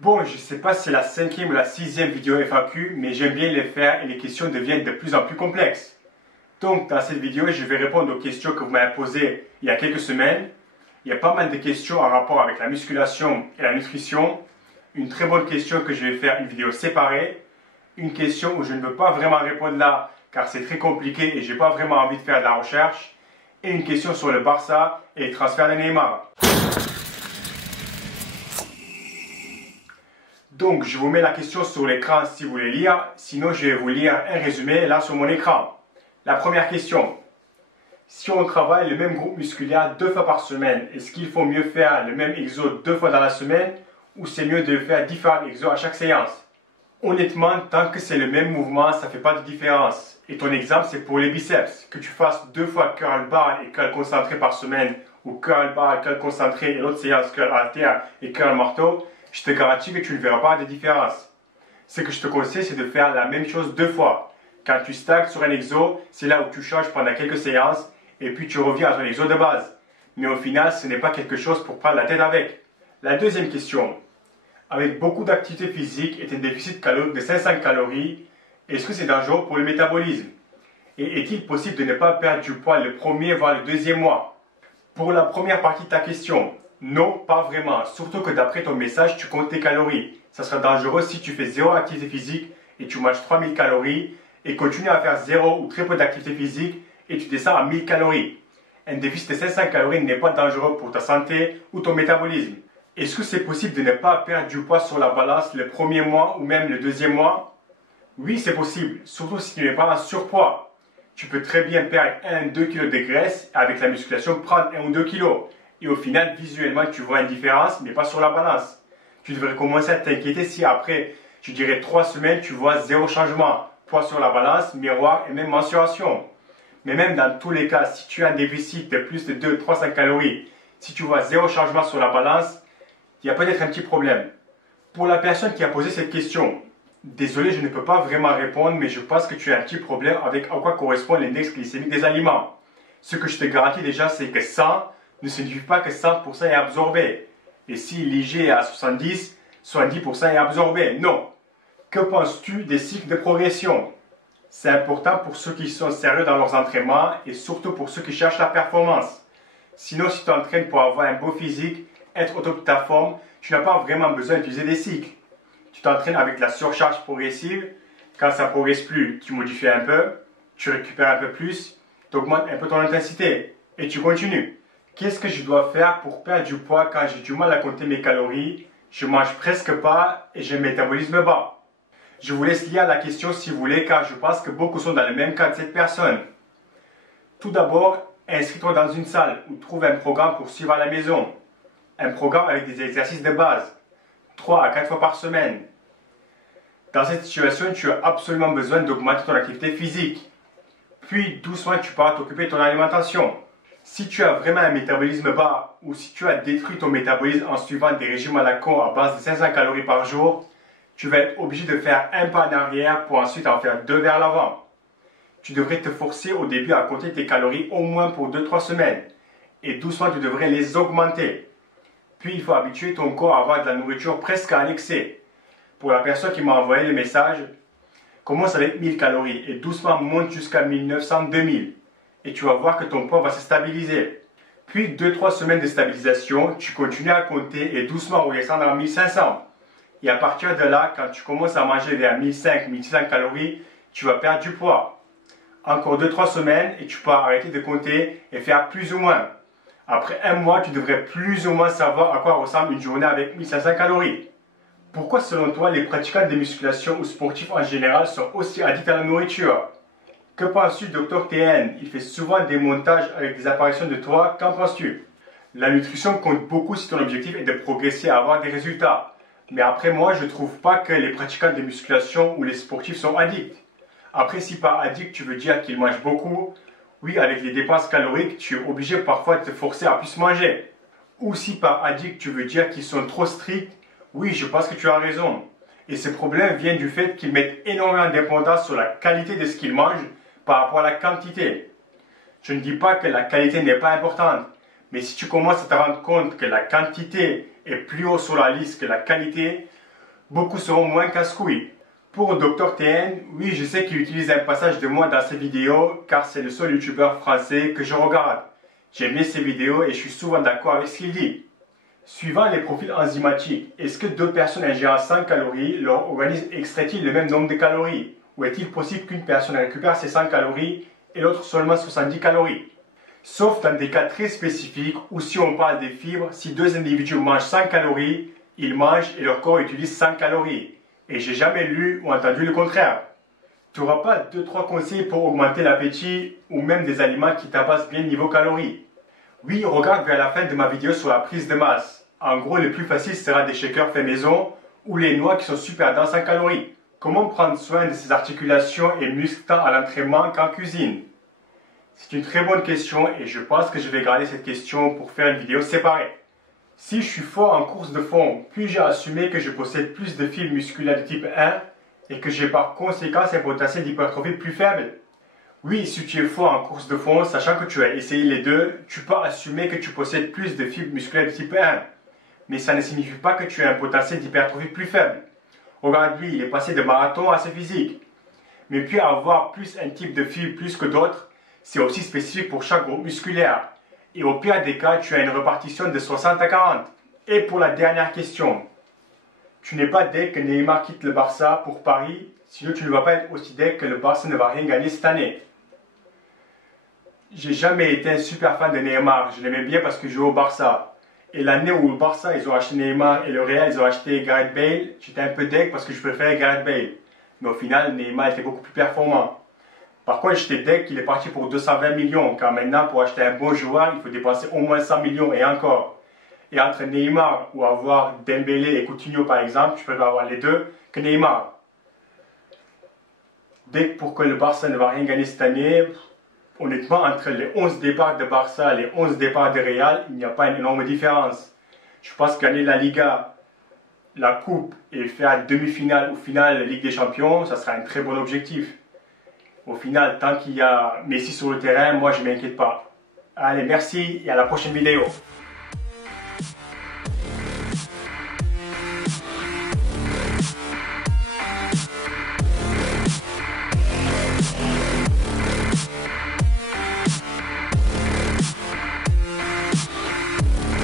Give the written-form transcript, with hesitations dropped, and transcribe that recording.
Bon, je ne sais pas si c'est la cinquième ou la sixième vidéo FAQ, mais j'aime bien les faire et les questions deviennent de plus en plus complexes. Donc, dans cette vidéo, je vais répondre aux questions que vous m'avez posées il y a quelques semaines. Il y a pas mal de questions en rapport avec la musculation et la nutrition. Une très bonne question que je vais faire une vidéo séparée. Une question où je ne veux pas vraiment répondre là, car c'est très compliqué et je n'ai pas vraiment envie de faire de la recherche. Et une question sur le Barça et les transferts de Neymar. Donc, je vous mets la question sur l'écran si vous voulez lire. Sinon, je vais vous lire un résumé là sur mon écran. La première question. Si on travaille le même groupe musculaire 2 fois par semaine, est-ce qu'il faut mieux faire le même exo 2 fois dans la semaine ou c'est mieux de faire différents exos à chaque séance? Honnêtement, tant que c'est le même mouvement, ça ne fait pas de différence. Et ton exemple, c'est pour les biceps. Que tu fasses 2 fois curl bar et curl concentré par semaine ou curl bar, curl concentré et l'autre séance curl halter et curl marteau, je te garantis que tu ne verras pas de différence. Ce que je te conseille, c'est de faire la même chose 2 fois. Quand tu stagnes sur un exo, c'est là où tu changes pendant quelques séances et puis tu reviens à ton exo de base. Mais au final, ce n'est pas quelque chose pour prendre la tête avec. La deuxième question. Avec beaucoup d'activité physique et un déficit calorique de 500 calories, est-ce que c'est dangereux pour le métabolisme? Et est-il possible de ne pas perdre du poids le premier voire le deuxième mois? Pour la première partie de ta question, non, pas vraiment. Surtout que d'après ton message, tu comptes tes calories. Ça sera dangereux si tu fais zéro activité physique et tu manges 3000 calories et continues à faire zéro ou très peu d'activité physique et tu descends à 1000 calories. Un déficit de 500 calories n'est pas dangereux pour ta santé ou ton métabolisme. Est-ce que c'est possible de ne pas perdre du poids sur la balance le premier mois ou même le deuxième mois? Oui, c'est possible, surtout si tu n'es pas en surpoids. Tu peux très bien perdre 1-2 kg de graisse et avec la musculation prendre 1 ou 2 kg. Et au final, visuellement, tu vois une différence, mais pas sur la balance. Tu devrais commencer à t'inquiéter si après, je dirais 3 semaines, tu vois zéro changement. Poids sur la balance, miroir et même mensuration. Mais même dans tous les cas, si tu as un déficit de plus de 200-300 calories, si tu vois zéro changement sur la balance, il y a peut-être un petit problème. Pour la personne qui a posé cette question, désolé, je ne peux pas vraiment répondre, mais je pense que tu as un petit problème avec à quoi correspond l'index glycémique des aliments. Ce que je te garantis déjà, c'est que 100 ne signifie pas que 100% est absorbé. Et si l'IG est à 70, 70% est absorbé. Non. Que penses-tu des cycles de progression? C'est important pour ceux qui sont sérieux dans leurs entraînements et surtout pour ceux qui cherchent la performance. Sinon, si tu t'entraînes pour avoir un beau physique, être au top de ta forme, tu n'as pas vraiment besoin d'utiliser des cycles. Tu t'entraînes avec la surcharge progressive. Quand ça ne progresse plus, tu modifies un peu, tu récupères un peu plus, tu augmentes un peu ton intensité et tu continues. Qu'est-ce que je dois faire pour perdre du poids quand j'ai du mal à compter mes calories, je mange presque pas et j'ai un métabolisme bas? Je vous laisse lire la question si vous voulez car je pense que beaucoup sont dans le même cas de cette personne. Tout d'abord, inscris-toi dans une salle ou trouve un programme pour suivre à la maison. Un programme avec des exercices de base, 3 à 4 fois par semaine. Dans cette situation, tu as absolument besoin d'augmenter ton activité physique. Puis, doucement, tu pourras t'occuper de ton alimentation. Si tu as vraiment un métabolisme bas ou si tu as détruit ton métabolisme en suivant des régimes à la con à base de 500 calories par jour, tu vas être obligé de faire un pas en arrière pour ensuite en faire 2 vers l'avant. Tu devrais te forcer au début à compter tes calories au moins pour 2-3 semaines. Et doucement, tu devrais les augmenter. Puis, il faut habituer ton corps à avoir de la nourriture presque à l'excès. Pour la personne qui m'a envoyé le message, commence avec 1000 calories et doucement monte jusqu'à 1900-2000. Et tu vas voir que ton poids va se stabiliser. Puis 2-3 semaines de stabilisation, tu continues à compter et doucement redescendre à 1500. Et à partir de là, quand tu commences à manger vers 1500-1600 calories, tu vas perdre du poids. Encore 2-3 semaines et tu peux arrêter de compter et faire plus ou moins. Après un mois, tu devrais plus ou moins savoir à quoi ressemble une journée avec 1500 calories. Pourquoi selon toi les pratiquants de musculation ou sportifs en général sont aussi addicts à la nourriture? Que penses-tu, Dr TN? Il fait souvent des montages avec des apparitions de toi. Qu'en penses-tu? La nutrition compte beaucoup si ton objectif est de progresser et avoir des résultats. Mais après moi, je ne trouve pas que les pratiquants de musculation ou les sportifs sont addicts. Après, si par addict tu veux dire qu'ils mangent beaucoup, oui, avec les dépenses caloriques, tu es obligé parfois de te forcer à plus manger. Ou si par addict tu veux dire qu'ils sont trop stricts, oui, je pense que tu as raison. Et ce problème vient du fait qu'ils mettent énormément d'importance sur la qualité de ce qu'ils mangent par rapport à la quantité. Je ne dis pas que la qualité n'est pas importante, mais si tu commences à te rendre compte que la quantité est plus haut sur la liste que la qualité, Beaucoup seront moins casse-couilles. Pour Dr TN, oui, je sais qu'il utilise un passage de moi dans ses vidéos car c'est le seul youtubeur français que je regarde. J'aime bien ses vidéos et je suis souvent d'accord avec ce qu'il dit. Suivant les profils enzymatiques, est-ce que deux personnes ingérant 100 calories, leur organisme extrait-il le même nombre de calories? Ou est-il possible qu'une personne récupère ses 100 calories et l'autre seulement 70 calories? Sauf dans des cas très spécifiques où si on parle des fibres, si deux individus mangent 100 calories, ils mangent et leur corps utilise 100 calories. Et j'ai jamais lu ou entendu le contraire. Tu n'auras pas 2-3 conseils pour augmenter l'appétit ou même des aliments qui tabassent bien niveau calories. Oui, regarde vers la fin de ma vidéo sur la prise de masse. En gros, le plus facile sera des shakers faits maison ou les noix qui sont super denses en calories. Comment prendre soin de ses articulations et muscles tant à l'entraînement qu'en cuisine? C'est une très bonne question et je pense que je vais garder cette question pour faire une vidéo séparée. Si je suis fort en course de fond, puis-je assumer que je possède plus de fibres musculaires de type 1 et que j'ai par conséquent un potentiel d'hypertrophie plus faible? Oui, si tu es fort en course de fond, sachant que tu as essayé les deux, tu peux assumer que tu possèdes plus de fibres musculaires de type 1. Mais ça ne signifie pas que tu as un potentiel d'hypertrophie plus faible. Regarde lui, il est passé de marathon à ses physiques. Mais puis avoir plus un type de fibre plus que d'autres, c'est aussi spécifique pour chaque groupe musculaire. Et au pire des cas, tu as une répartition de 60 à 40. Et pour la dernière question, tu n'es pas dès que Neymar quitte le Barça pour Paris, sinon tu ne vas pas être aussi dès que le Barça ne va rien gagner cette année. J'ai jamais été un super fan de Neymar, je l'aimais bien parce que je jouais au Barça. Et l'année où le Barça ils ont acheté Neymar et le Real ils ont acheté Gareth Bale, j'étais un peu deg parce que je préférais Gareth Bale. Mais au final, Neymar était beaucoup plus performant. Par contre, j'étais deg qu'il est parti pour 220 millions, car maintenant pour acheter un bon joueur, il faut dépenser au moins 100 millions et encore. Et entre Neymar ou avoir Dembélé et Coutinho par exemple, je préfère avoir les deux que Neymar. Dès que pour que le Barça ne va rien gagner cette année, honnêtement, entre les 11 départs de Barça et les 11 départs de Real, il n'y a pas une énorme différence. Je pense que gagner la Liga, la Coupe et faire demi-finale ou finale de Ligue des Champions, ça sera un très bon objectif. Au final, tant qu'il y a Messi sur le terrain, moi je ne m'inquiète pas. Allez, merci et à la prochaine vidéo.